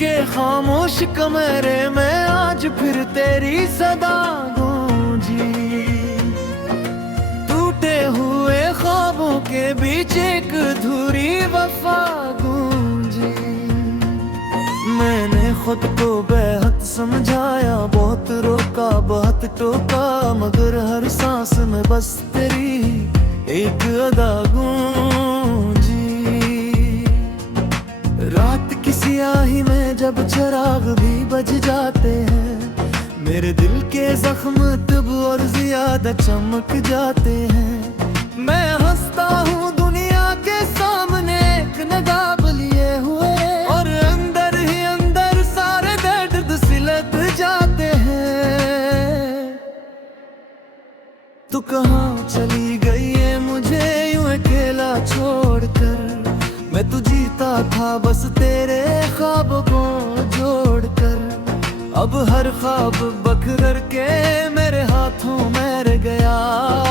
के खामोश कमरे में आज फिर तेरी सदा गूंजी। टूटे हुए ख्वाबों के बीच एक अधूरी वफा गूंजी। मैंने खुद को बेहद समझाया, बहुत रोका बहुत टोका, मगर हर सांस में बस तेरी एक अदा गूंजी। रात की स्याही में जब चिराग भी बज जाते हैं, मेरे दिल के जख्म तब और ज्यादा चमक जाते हैं। मैं हंसता हूँ दुनिया के सामने एक नकाब लिए हुए, और अंदर ही अंदर सारे दर्द सिलक जाते हैं। तू कहाँ चली गई है मुझे यूं अकेला छोड़कर, मैं तो जीता था बस तेरे ख्वाबों को जोड़कर। अब हर ख्वाब बखर के मेरे हाथों में रह गया,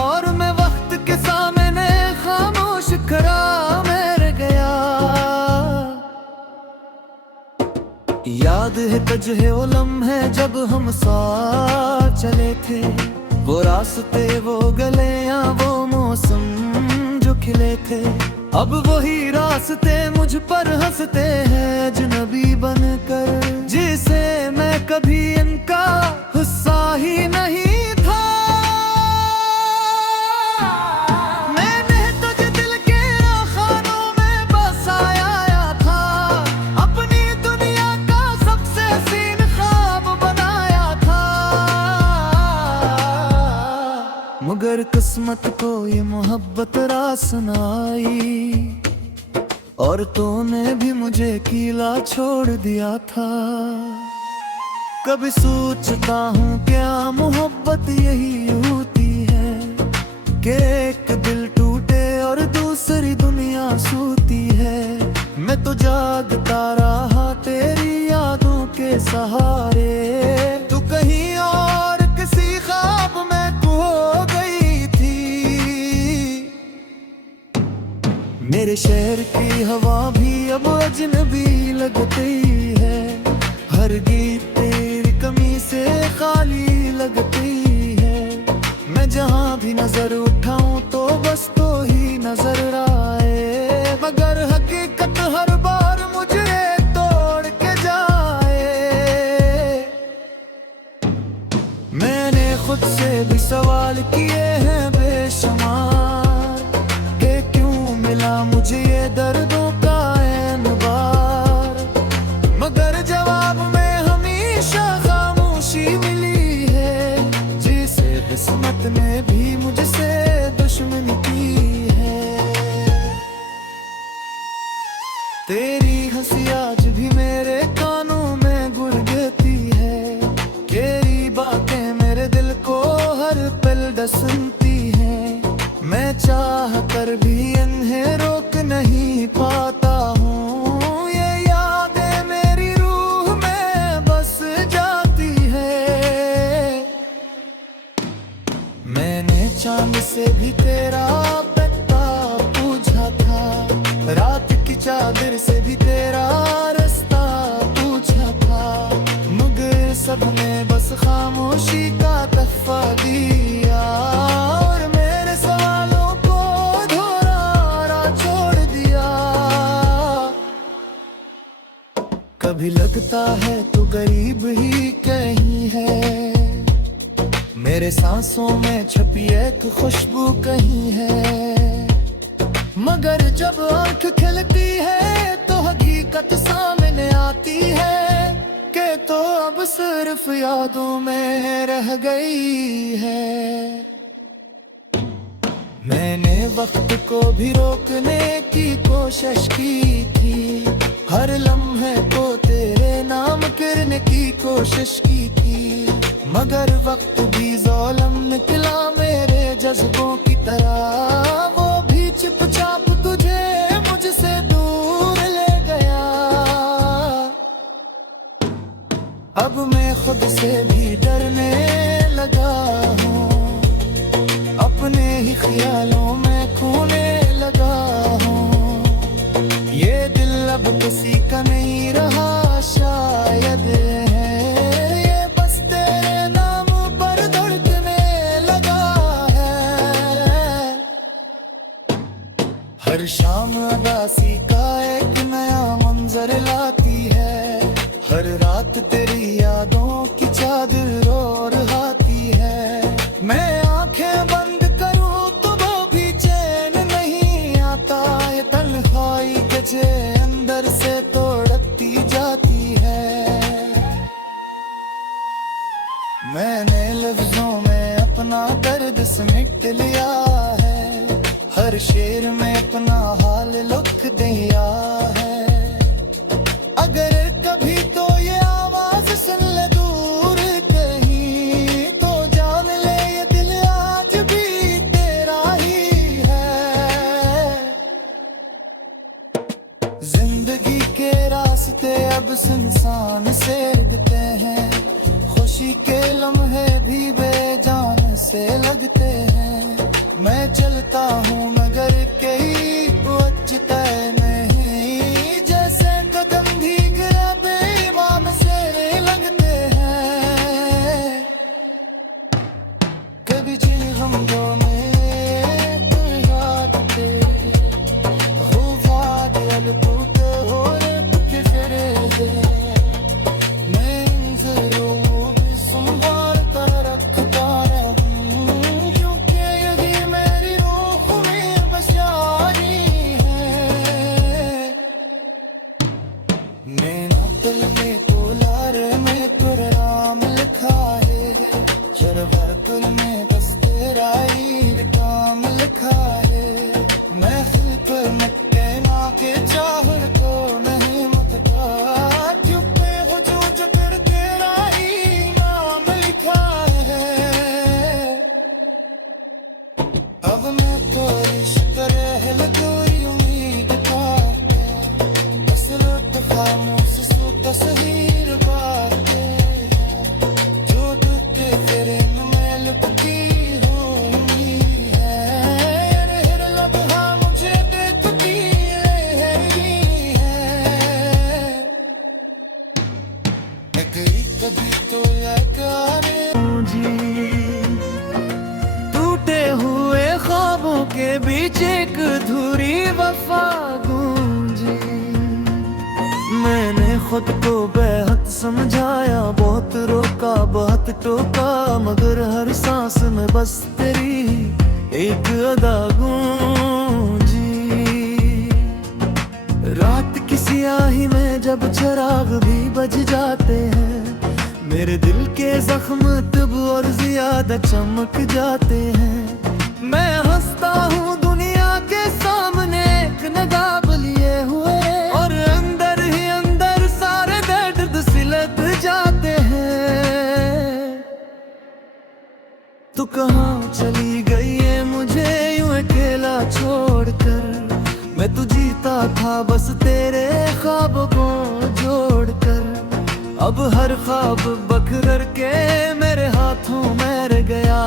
और मैं वक्त के सामने खामोश खड़ा मैं रह गया। याद है तुझे वो लम्हे जब हम साथ चले थे, वो रास्ते वो गलियां वो मौसम जो खिले थे। अब वही रास्ते मुझ पर हंसते हैं अजनबी बनकर, जिसे मैं कभी इनका हिस्सा ही नहीं था। मैंने तुझे दिल के खानों में बसाया था, अपनी दुनिया का सबसे हसीन ख्वाब बनाया था। मगर किस्मत को ये मोहब्बत रास न आई, और तूने भी मुझे अकेला छोड़ दिया था। कभी सोचता हूँ क्या मोहब्बत यही होती है, कि एक दिल टूटे और दूसरी दुनिया सोती है। मैं तो जागता रहा तेरी यादों के सहारे, तू कहीं और किसी ख्वाब में खो गई थी। मेरे शहर की हवा भी अब अजनबी लगती है, हर गीत तेरी कमी से खाली लगती है। मैं जहाँ भी नजर उठाऊं तो बस तो ही नजर आए, मगर हकीकत हर बार मुझे तोड़ के जाए। मैंने खुद से भी सवाल किए हैं बेशुमार, कि क्यों मिला मुझे ये दर्दों का एनवार, मगर जवाब में हमेशा खामोशी मिली है, जिसे किस्मत ने भी मुझसे दुश्मनी की है। तेरी हंसी आज भी मेरे कानों में गुनगुनाती है, तेरी बातें मेरे दिल को हर पल डसती हैं। मैं चाह कर भी इन्हें रोक नहीं पाता हूँ, ये यादें मेरी रूह में बस जाती है। मैंने चांद से भी तेरा पता पूछा था, रात की चादर से भी तेरा रास्ता पूछा था, मगर सबने बस खामोशी का तहफा दिया, और मेरे सवालों को दोहराना छोड़ दिया। कभी लगता है तू गरीब ही कहीं है, मेरे सांसों में छुपी एक खुशबू कहीं है, मगर जब आंख खिलती है तो हकीकत सामने आती है, कि तो अब सिर्फ यादों में रह गई है। मैंने वक्त को भी रोकने की कोशिश की थी, हर लम्हे को तेरे नाम करने की कोशिश की थी, मगर वक्त भी ज़ालिम निकला मेरे जज्बों की तरह। वो भी चुपचाप तुझे मुझसे दूर ले गया। अब मैं खुद से भी डरने लगा हूँ, अपने ही ख्यालों में खोने लगा हूँ। ये दिल अब किसी का नहीं रहा। हर शाम अदासी का एक नया मंजर लाती है, हर रात तेरी यादों की चादर ओढ़ आती है। मैं आंखें बंद करूं तो वो भी चैन नहीं आता, ये तन्हाई के अंदर से तोड़ती जाती है। मैंने लफ्जों में अपना दर्द समेट लिया है, हर शेर में अपना हाल लिख दिया है। अगर कभी तो ये आवाज सुन ले दूर कहीं, तो जान ले ये दिल आज भी तेरा ही है। जिंदगी के रास्ते अब सुनसान से दिखते हैं, खुशी के लम्हे भी बेजान से लगते हैं। मैं चलता हूँ मगर कहीं वजता नहीं, जैसे कदम भी गिरा बेईमान से लगते हैं। कभी जिन गमों में तू याद दे, हो वाद अलबूत हो रे पुके फिरे दे। मैं इन ज़रों भी संभाल कर रखता रहूं, क्योंकि यही मेरी रूह में बसाई है। नैना दिल में कोलार में कुरान लिखा है, शरबत में बस तेरा ही काम लिखा है। महफिल पर मक्के ना के चाहत को नहीं मुकता, चुप्पे वजूद पर तेरा ही नाम लिखा है। अब मैं तो इश्क रहल दूरी उम्मीद का, बस लुत्फ खामोश सो तस्वीर बातें, जो दुख तेरे में लुकती हुई है। हर लम्हा मुझे देखती रहेगी है। कभी तो याकारे टूटे हुए ख्वाबों के बीच एक अधूरी वफा गूंजी। मैंने खुद को बेहद समझाया, बहुत रोका बहुत टोका, मगर हर सांस में बस तेरी एक अदा गूंजी। रात की स्याही में जब चिराग भी बज जाते हैं, मेरे दिल के जख्म तब और ज्यादा चमक जाते हैं। मैं हंसता हूँ दुनिया के सामने एक नकाब लिए हुए, और अंदर ही अंदर सारे दर्द सिलक जाते हैं। तू कहाँ चली गई है मुझे यूं अकेला छोड़कर, मैं तो जीता था बस तेरे ख्वाबों को जोड़कर। अब हर ख्वाब बखर के मेरे हाथों में रह गया,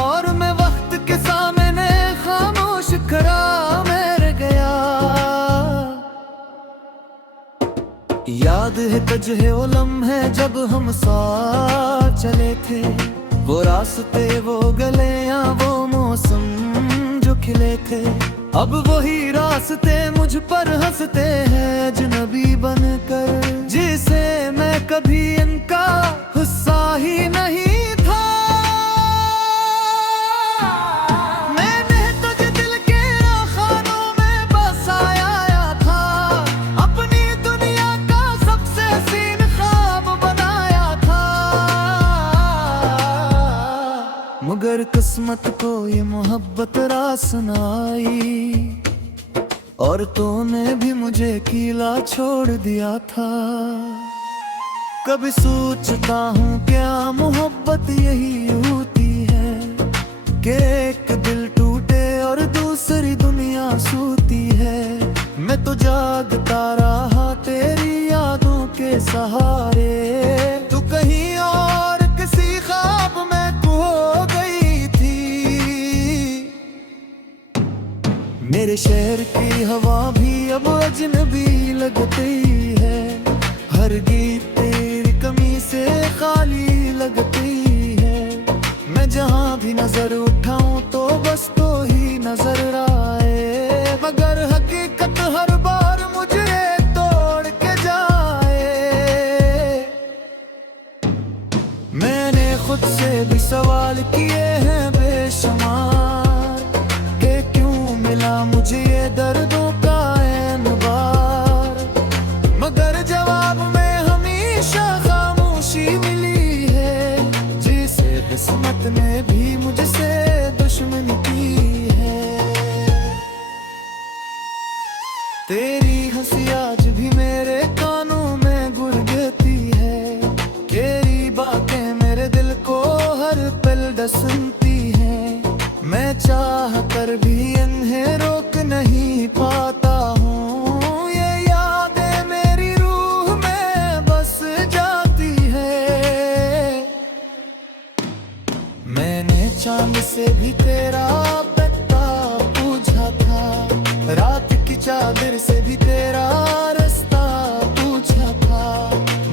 और मैं वक्त के सामने खामोश खड़ा मैं रह गया। याद है तुझे वो लम्हे जब हम साथ चले थे, वो रास्ते वो गलियां वो मौसम जो खिले थे। अब वही रास्ते मुझ पर हंसते हैं अजनबी बनकर, जिसे मैं कभी इनका हिस्सा ही नहीं था। मैंने तुझे दिल के खानों में बसाया था, अपनी दुनिया का सबसे हसीन ख्वाब बनाया था। मगर किस्मत को ये मोहब्बत रास न आई, और तूने भी मुझे अकेला छोड़ दिया था। कभी सोचता हूँ क्या मोहब्बत यही होती है, कि एक दिल टूटे और दूसरी दुनिया सोती है। मैं तो जागता रहा तेरी यादों के सहारे, तू कहीं और किसी ख्वाब में खो गई थी। मेरे शहर की हवा भी अब अजनबी लगती है, हर गीत तेरी कमी से खाली लगती है। मैं जहाँ भी नजर उठाऊं तो बस तो ही नजर आए, मगर ये दर्दों का ऐन बार, मगर जवाब में हमेशा खामोशी मिली है, जिसे किस्मत ने भी मुझसे दुश्मनी की है। तेरी हंसी आज भी मेरे कानों में गुनगुनाती है, तेरी बातें मेरे दिल को हर पल डसती हैं। मैं चाह कर भी इन्हें रोक नहीं पाता हूँ, ये यादें मेरी रूह में बस जाती है। मैंने चांद से भी तेरा पता पूछा था, रात की चादर से भी तेरा रास्ता पूछा था,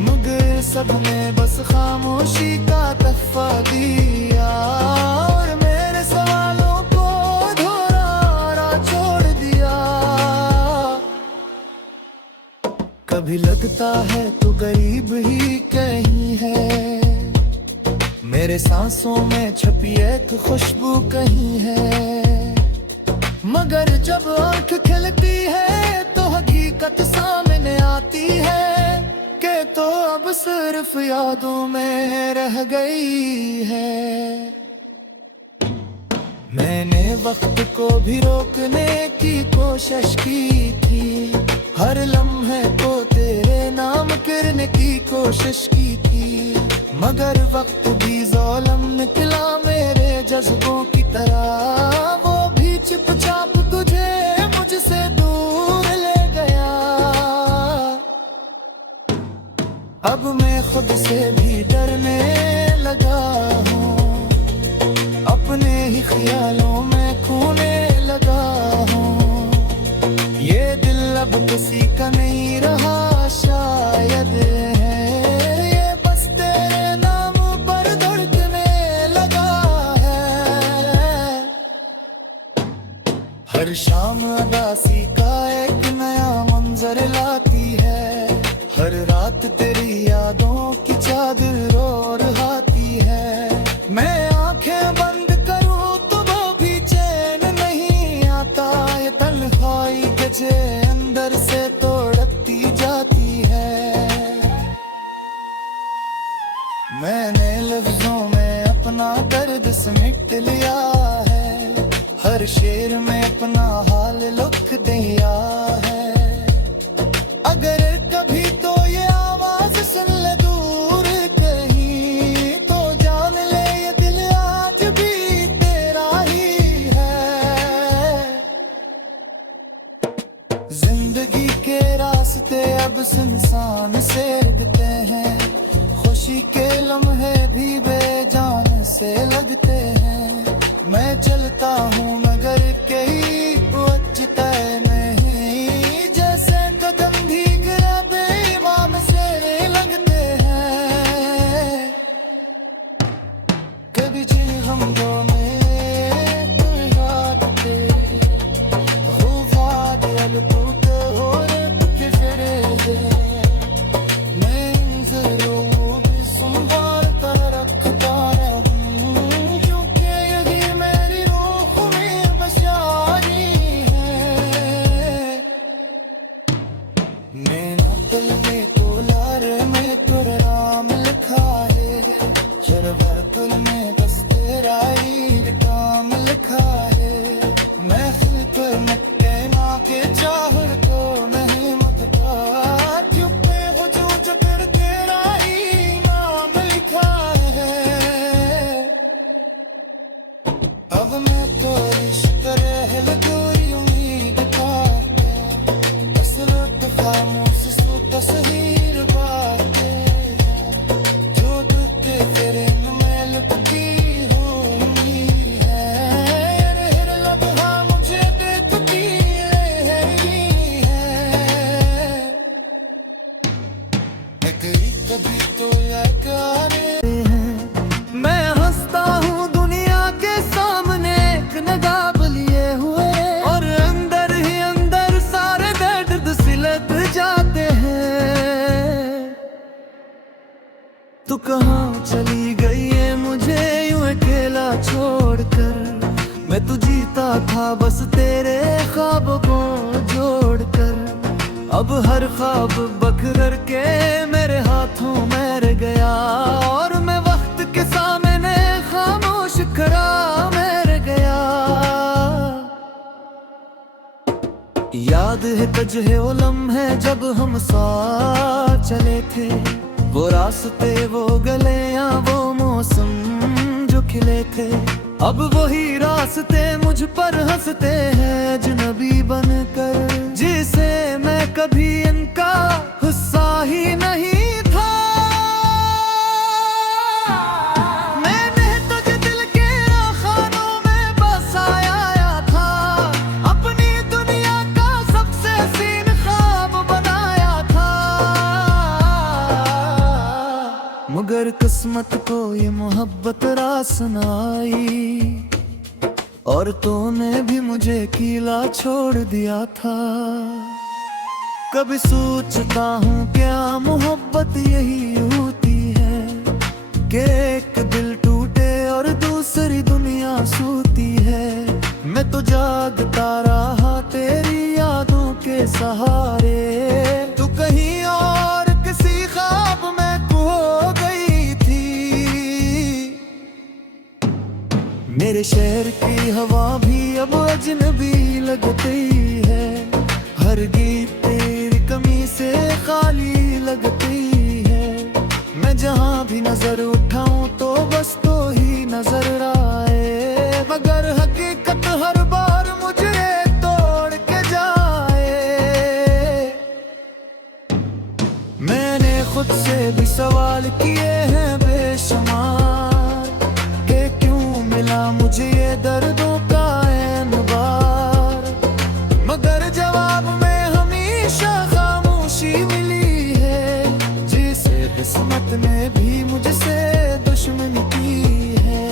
मगर सबने बस खामोशी का तहफा दिया और मेरे सवालों को दोहराना छोड़ दिया। कभी लगता है तू गरीब ही कहीं है, मेरे सांसों में छपी एक खुशबू कहीं है, मगर जब आंख खिलती है तो हकीकत सामने आती है कि तो अब सिर्फ यादों में रह गई है। मैंने वक्त को भी रोकने की कोशिश की थी, हर लम्हे को तेरे नाम करने की कोशिश की थी, मगर वक्त भी ज़ालिम निकला मेरे जज्बों की तरह, वो भी चुपचाप तुझे मुझसे दूर ले गया। अब मैं खुद से भी डरने लगा हूँ, अपने ही ख्यालों में खोने लगा हूँ, ये दिल अब किसी का नहीं रहा शायद है, ये बस तेरे नाम पर धड़कने लगा है। हर शाम उदासी का एक नया मंजर लाती है, हर रात तेरी यादों की चादर ओढ़ आती है, मैं आंखें बंद करूं तो वो भी चैन नहीं आता, ये तन्हाई गजे अंदर से तोड़ती जाती है। मैंने लफ्जों में अपना दर्द समेट लिया है, हर शेर में अपना हाल लिख दिया है, अगर कभी तो ये आवाज सुन ले दूर कहीं, तो जान ले ये दिल आज भी तेरा ही है। जिंदगी के रास्ते अब सुनसान से दिखते हैं, खुशी के लम्हे भी बेजान से लगते हैं, मैं चलता हूँ मगर कहीं वजता नहीं, जैसे कदम भी गिरा बेईमान से लगते हैं। कभी जिन हमलों में कोई रात थे, वो वादियाँ टूट हो किसरे दे, मैं इन ज़रूरों को भी संभाल कर रखता रहूं, क्योंकि यही मेरी रूह में अब हर ख्वाब बखर के मेरे हाथों में रह गया, और मैं वक्त के सामने खामोश खड़ा मैं रह गया। याद है तुझे वो लम्हे जब हम साथ चले थे, वो रास्ते वो गलियां वो मौसम जो खिले थे। अब वही रास्ते मुझ पर हंसते हैं अजनबी बनकर, जिसे मैं कभी इनका हिस्सा ही नहीं था। मैंने तुझे दिल के खानों में बसाया था, अपनी दुनिया का सबसे हसीन ख्वाब बनाया था। मगर किस्मत को ये मोहब्बत रास न आई, और तूने भी मुझे अकेला छोड़ दिया था। कभी सोचता हूँ क्या मोहब्बत यही होती है, कि एक दिल टूटे और दूसरी दुनिया सोती है। मैं तो जागता रहा तेरी यादों के सहारे, तू कहीं और किसी ख्वाब में खो गई थी। मेरे शहर की हवा भी अब अजनबी लगती है, हर गीत तेरी कमी से खाली लगती है। मैं जहाँ भी नजर उठाऊं तो बस तो ही नजर आए, मगर हकीकत हर बार मुझे तोड़ के जाए। मैंने खुद से भी सवाल किए हैं बेशुमार, कि क्यों मिला मुझे ये दर्दों का एतबार। मगर जवाब में हमेशा खामोशी मिली है, जिसे किस्मत ने भी मुझसे दुश्मनी की है।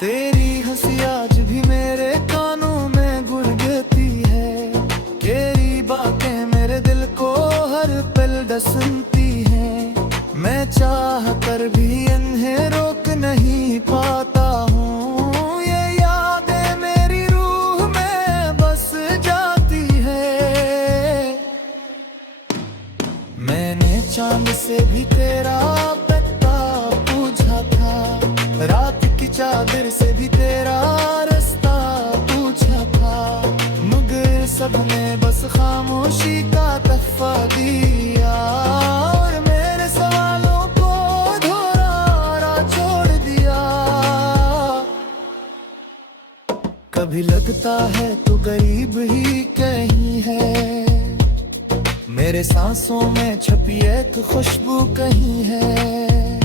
तेरी हंसी आज भी मेरे कानों में गुड़गुड़ती है, तेरी बातें मेरे दिल को हर पल डसती हैं। मैं चाह कर भी इन्हें रोक नहीं पाता हूँ, ये यादें मेरी रूह में बस जाती है। मैंने चांद से भी तेरा पता पूछा था, रात की चादर से भी तेरा रास्ता पूछा था। मगर सबने बस खामोशी का तहफा दिया, और मेरे सवालों को दोहराना छोड़ दिया। कभी लगता है तू गरीब ही कहीं है, मेरे सांसों में छपी एक खुशबू कहीं है।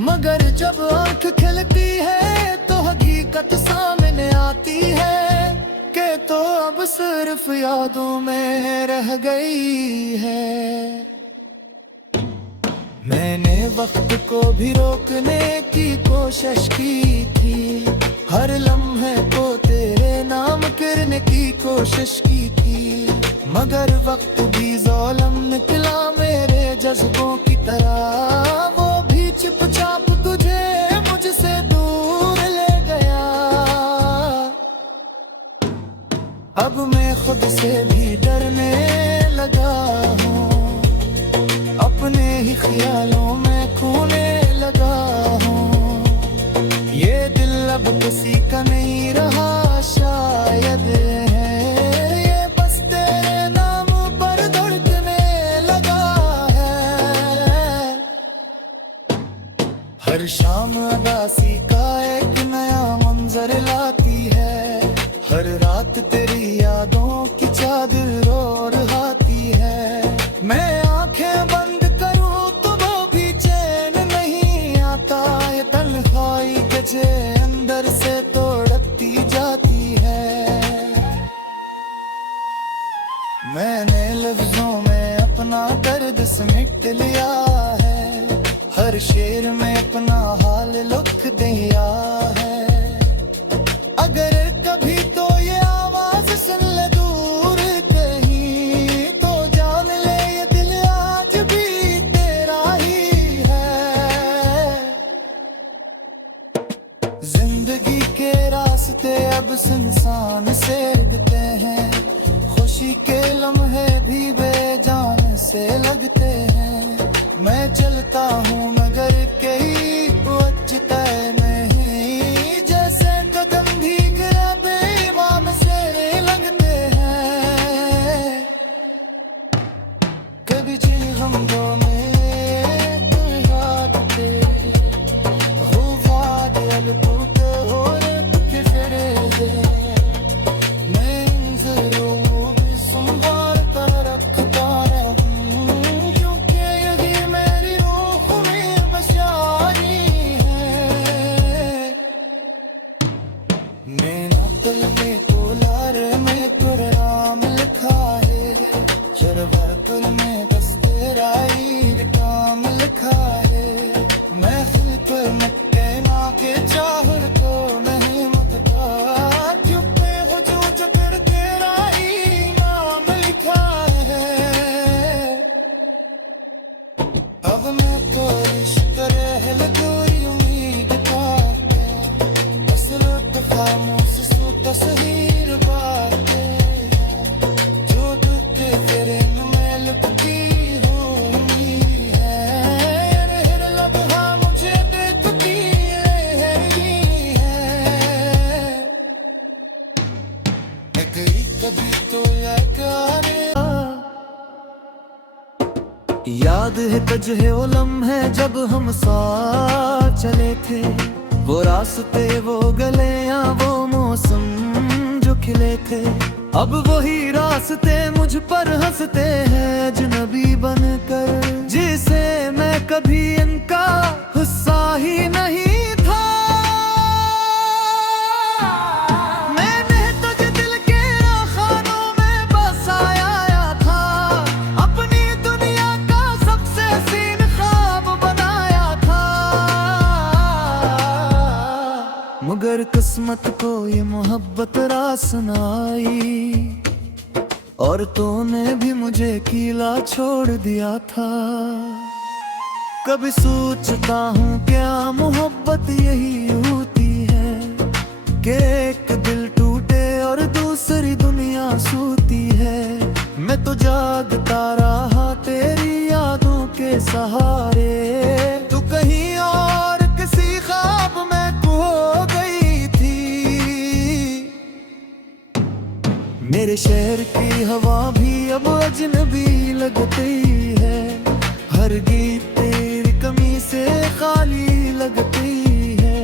मगर जब आंख खिलती है तो हकीकत सामने आती है, कि तो अब सिर्फ यादों में रह गई है। मैंने वक्त को भी रोकने की कोशिश की थी, हर लम्हे को तेरे नाम करने की कोशिश की थी। मगर वक्त भी ज़ालिम निकला मेरे जज्बों की तरह, वो भी चुपचाप तुझे मुझसे दूर ले गया। अब मैं खुद से भी डरने लगा हूँ, अपने ही ख्यालों में खोने लगा हूँ। ये दिल अब किसी का नहीं रहा शायद है, ये बस तेरे नाम पर धड़कने लगा है। हर शाम उदासी का एक नया मंजर लाती है, हर रात तेरी यादों की चादर ओढ़ आती है। मैं आंखें बंद करूं तो वो भी चैन नहीं आता, ये तन्हाई गजे अंदर से तोड़ती जाती है। मैंने लफ्जों में अपना दर्द समेट लिया है, हर शेर में अपना हाल लिख दिया है। अगर कभी तो ये आवाज सुन ले दूर कहीं, तो जान ले ये दिल आज भी तेरा ही है। जिंदगी के रास्ते अब सुनसान से दिखते हैं, खुशी के लम्हे भी बेजान से लगते हैं। मैं चलता हूँ मगर कई वजह नहीं, जैसे कदम भी गिरा बेईमान से लगते हैं। कभी जी हम दोनों अब मैं तो इश्क रहल कोई उम्मीद पाके, बस रुत खामोश सो तस्वीर बाके, जो दुख तेरे में लिपटी हुई है। हर लम्हा मुझे देखती रही है। कभी तो याद है तुझे वो लम्हे जब हम साथ चले थे, वो रास्ते वो गलियां वो मौसम जो खिले थे। अब वही रास्ते मुझ पर हंसते हैं अजनबी बनकर, जिसे मैं कभी इनका हिस्सा ही नहीं था। मैंने तुझे दिल के खानों में बसाया था, अपनी दुनिया का सबसे हसीन ख्वाब बनाया था। मगर किस्मत को ये मोहब्बत रास न आई, और तूने भी मुझे अकेला छोड़ दिया था। कभी सोचता हूँ क्या मोहब्बत यही होती है, कि एक दिल टूटे और दूसरी दुनिया सोती है। मैं तो जागता रहा तेरी यादों के सहारे, तू कहीं और किसी ख्वाब में खो गई थी। मेरे शहर की हवा भी अब अजनबी लगती है, हर गीत तेरी कमी से खाली लगती है।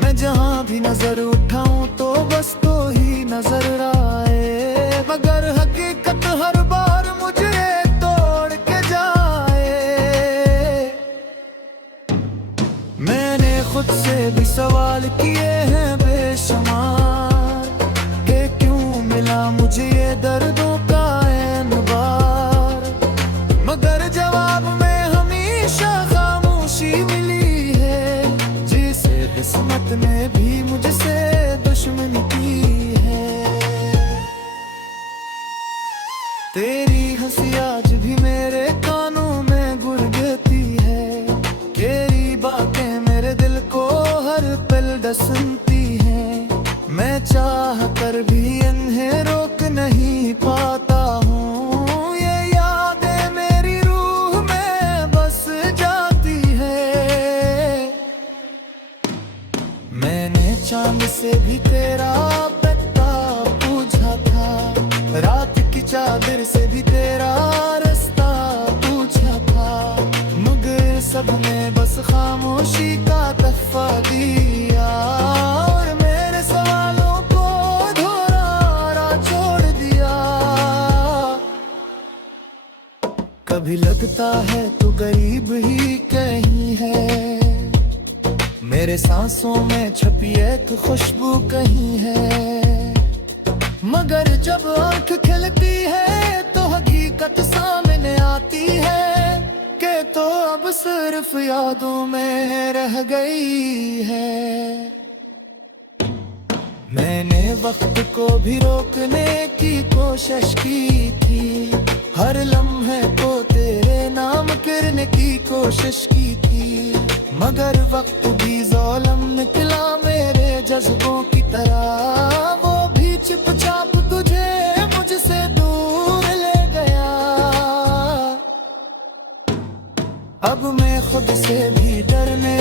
मैं जहाँ भी नजर उठाऊं तो बस तो ही नजर आए, मगर हकीकत हर बार मुझे तोड़ के जाए। मैंने खुद से भी सवाल किए हैं बेशुमार, कि क्यों मिला मुझे ये दर्दों का एनवार, मगर जवाब में हमेशा खामोशी मिली है, जिसे किस्मत ने भी मुझसे दुश्मनी की है। तेरी हंसी आज भी मेरे कानों में गुरगती है, तेरी बातें मेरे दिल को हर पल डसती हैं। मैं चाह कर भी इन्हें रोक नहीं पाता हूँ, ये यादें मेरी रूह में बस जाती है। मैंने चांद से भी तेरा पता पूछा था, रात की चादर से भी तेरा रास्ता पूछा था, मगर सबने बस खामोशी का तहफा दिया, और मेरे सवालों को दोहराना छोड़ दिया। कभी लगता है तू गरीब ही कहीं है, मेरे सांसों में छपी एक खुशबू कहीं है, मगर जब आंख खिलती है तो हकीकत सामने आती है, कि तो अब सिर्फ यादों में रह गई है। मैंने वक्त को भी रोकने की कोशिश की थी, हर लम्हे को तेरे नाम करने की कोशिश की थी, मगर वक्त भी ज़ालिम निकला मेरे जज्बों की तरह, वो भी चुपचाप तुझे मुझसे दूर से भी डरने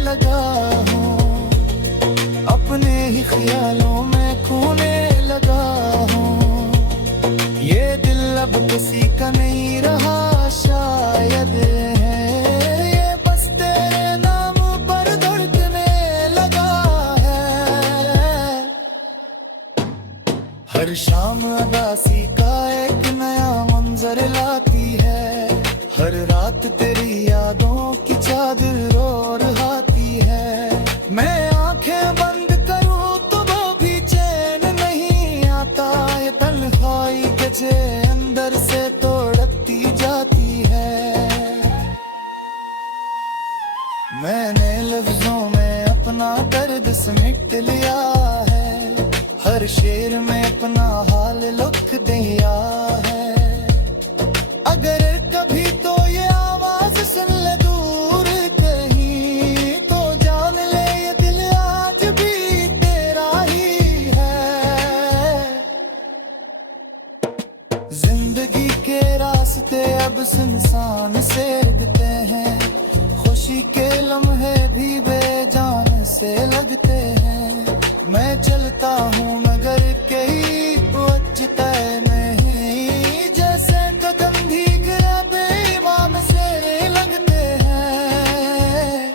लगा हूँ, अपने ही ख्यालों में खोने लगा हूँ। ये दिल अब किसी का नहीं रहा शायद है, ये बस तेरे नाम पर धड़कने लगा है। हर शाम उदासी का एक नया मंजर लाती है, हर रात तेरी यादों की चादर ओढ़ आती है। मैं आंखें बंद करूं तो वो भी चैन नहीं आता, ये तन्हाई गजे अंदर से तोड़ती जाती है। मैंने लफ्जों में अपना दर्द समेट लिया है, हर शेर में अपना हाल लिख दिया है। अगर कभी तो ये आवाज सुन ले दूर कहीं, तो जान ले ये दिल आज भी तेरा ही है। जिंदगी के रास्ते अब सुनसान से दिखते हैं, खुशी के लम्हे भी बेजान से लगते हैं। मैं चलता हूँ मगर कहीं पहुँचता नहीं, जैसे कदम भीग बेईमान से लगते हैं।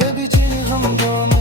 कभी जी हम दोनों